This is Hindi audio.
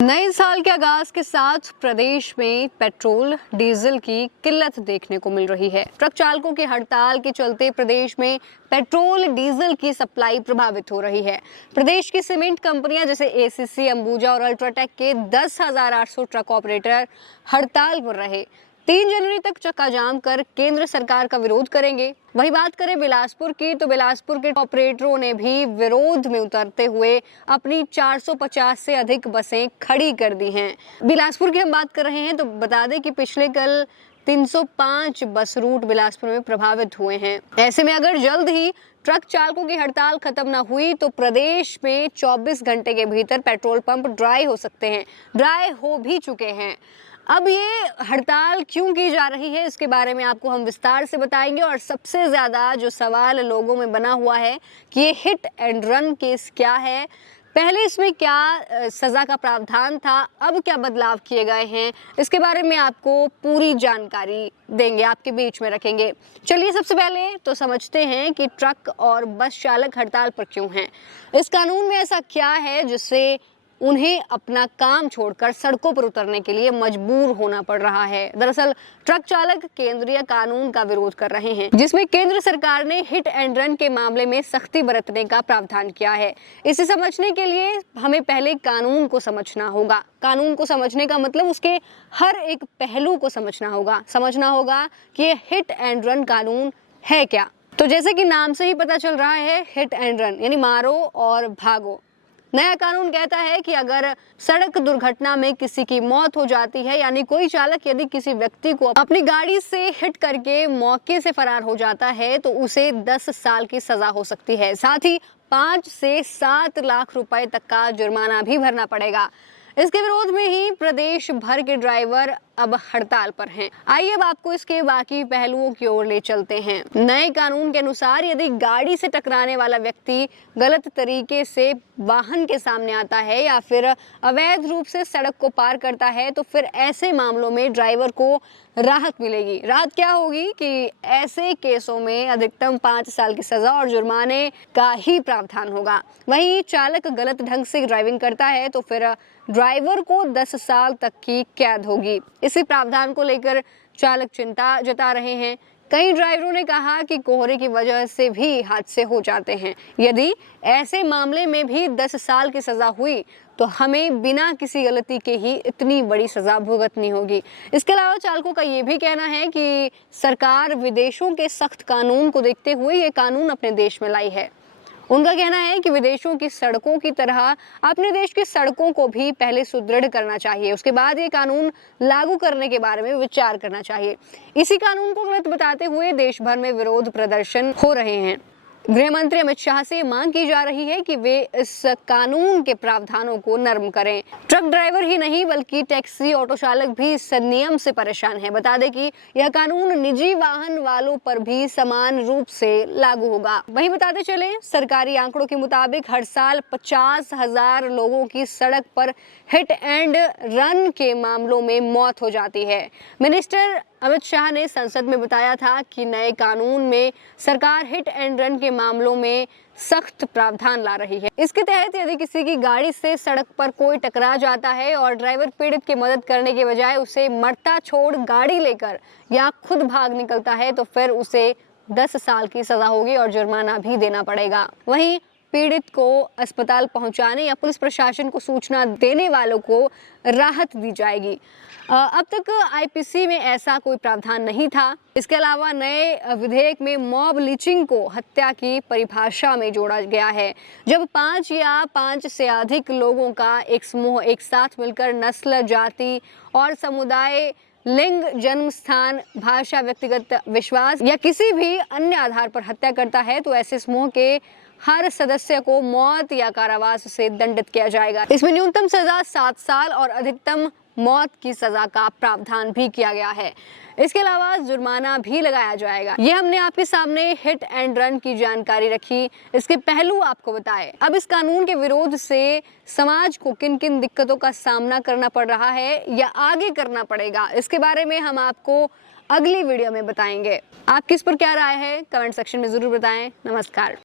नए साल के आगाज के साथ प्रदेश में पेट्रोल डीजल की किल्लत देखने को मिल रही है। ट्रक चालकों की हड़ताल के चलते प्रदेश में पेट्रोल डीजल की सप्लाई प्रभावित हो रही है। प्रदेश की सीमेंट कंपनियां जैसे एसीसी, अंबुजा और अल्ट्राटेक के 10,800 ट्रक ऑपरेटर हड़ताल पर रहे। 3 जनवरी तक चक्का जाम कर केंद्र सरकार का विरोध करेंगे। वही बात करें बिलासपुर की, तो बिलासपुर के ऑपरेटरों ने भी विरोध में उतरते हुए अपनी 450 से अधिक बसें खड़ी कर दी हैं। बिलासपुर की हम बात कर रहे हैं तो बता दें कि पिछले कल 305 बस रूट बिलासपुर में प्रभावित हुए हैं। ऐसे में अगर जल्द ही ट्रक चालकों की हड़ताल खत्म न हुई तो प्रदेश में 24 घंटे के भीतर पेट्रोल पंप ड्राई हो सकते हैं, ड्राई हो भी चुके हैं। अब ये हड़ताल क्यों की जा रही है, इसके बारे में आपको हम विस्तार से बताएंगे। और सबसे ज़्यादा जो सवाल लोगों में बना हुआ है कि ये हिट एंड रन केस क्या है, पहले इसमें क्या सज़ा का प्रावधान था, अब क्या बदलाव किए गए हैं, इसके बारे में आपको पूरी जानकारी देंगे, आपके बीच में रखेंगे। चलिए सबसे पहले तो समझते हैं कि ट्रक और बस चालक हड़ताल पर क्यों हैं। इस कानून में ऐसा क्या है जिससे उन्हें अपना काम छोड़कर सड़कों पर उतरने के लिए मजबूर होना पड़ रहा है। दरअसल ट्रक चालक केंद्रीय कानून का विरोध कर रहे हैं जिसमें केंद्र सरकार ने हिट एंड रन के मामले में सख्ती बरतने का प्रावधान किया है। इसे समझने के लिए हमें पहले कानून को समझना होगा। कानून को समझने का मतलब उसके हर एक पहलू को समझना होगा कि ये हिट एंड रन कानून है क्या। तो जैसे कि नाम से ही पता चल रहा है, हिट एंड रन यानी मारो और भागो। नया कानून कहता है कि अगर सड़क दुर्घटना में किसी की मौत हो जाती है, यानी कोई चालक यदि किसी व्यक्ति को अपनी गाड़ी से हिट करके मौके से फरार हो जाता है तो उसे 10 साल की सजा हो सकती है। साथ ही 5 से 7 लाख रुपए तक का जुर्माना भी भरना पड़ेगा। इसके विरोध में ही प्रदेश भर के ड्राइवर अब हड़ताल पर हैं। आइए अब आपको इसके बाकी पहलुओं की ओर ले चलते हैं। नए कानून के अनुसार यदि गाड़ी से टकराने वाला व्यक्ति गलत तरीके से वाहन के सामने आता है या फिर अवैध रूप से सड़क को पार करता है तो फिर ऐसे मामलों में ड्राइवर को राहत मिलेगी। राहत क्या होगी कि ऐसे केसों में अधिकतम 5 साल की सजा और जुर्माने का ही प्रावधान होगा। वहीं चालक गलत ढंग से ड्राइविंग करता है तो फिर ड्राइवर को 10 साल तक की कैद होगी। इसी प्रावधान को लेकर चालक चिंता जता रहे हैं। कई ड्राइवरों ने कहा कि कोहरे की वजह से भी हादसे हो जाते हैं। यदि ऐसे मामले में भी 10 साल की सजा हुई तो हमें बिना किसी गलती के ही इतनी बड़ी सजा भुगतनी होगी। इसके अलावा चालकों का ये भी कहना है कि सरकार विदेशों के सख्त कानून को देखते हुए ये कानून अपने देश में लाई है। उनका कहना है कि विदेशों की सड़कों की तरह अपने देश की सड़कों को भी पहले सुदृढ़ करना चाहिए, उसके बाद ये कानून लागू करने के बारे में विचार करना चाहिए। इसी कानून को गलत बताते हुए देश भर में विरोध प्रदर्शन हो रहे हैं। गृह मंत्री अमित शाह से मांग की जा रही है कि वे इस कानून के प्रावधानों को नरम करें। ट्रक ड्राइवर ही नहीं बल्कि टैक्सी, ऑटो चालक भी इस नियम से परेशान हैं। बता दें कि यह कानून निजी वाहन वालों पर भी समान रूप से लागू होगा। वहीं बताते चले, सरकारी आंकड़ों के मुताबिक हर साल 50,000 लोगों की सड़क पर हिट एंड रन के मामलों में मौत हो जाती है। मिनिस्टर अमित शाह ने संसद में बताया था कि नए कानून में सरकार हिट एंड रन के मामलों में सख्त प्रावधान ला रही है। इसके तहत यदि किसी की गाड़ी से सड़क पर कोई टकरा जाता है और ड्राइवर पीड़ित की मदद करने के बजाय उसे मरता छोड़ गाड़ी लेकर या खुद भाग निकलता है तो फिर उसे 10 साल की सजा होगी और जुर्माना भी देना पड़ेगा। वहीं पीड़ित को अस्पताल पहुंचाने या पुलिस प्रशासन को सूचना देने वालों को राहत दी जाएगी। अब तक आईपीसी में ऐसा कोई प्रावधान नहीं था। इसके अलावा नए विधेयक में मॉब लिंचिंग को हत्या की परिभाषा में जोड़ा गया है। जब 5 या 5 से अधिक लोगों का एक समूह एक साथ मिलकर नस्ल, जाति और समुदाय, लिंग, जन्म स्थान, भाषा, व्यक्तिगत विश्वास या किसी भी अन्य आधार पर हत्या करता है तो ऐसे समूह के हर सदस्य को मौत या कारावास से दंडित किया जाएगा। इसमें न्यूनतम सजा 7 साल और अधिकतम मौत की सजा का प्रावधान भी किया गया है। इसके अलावा जुर्माना भी लगाया जाएगा। ये हमने आपके सामने हिट एंड रन की जानकारी रखी, इसके पहलू आपको बताए। अब इस कानून के विरोध से समाज को किन किन दिक्कतों का सामना करना पड़ रहा है या आगे करना पड़ेगा, इसके बारे में हम आपको अगली वीडियो में बताएंगे। आपकी इस पर क्या राय है, कमेंट सेक्शन में जरूर बताएं। नमस्कार।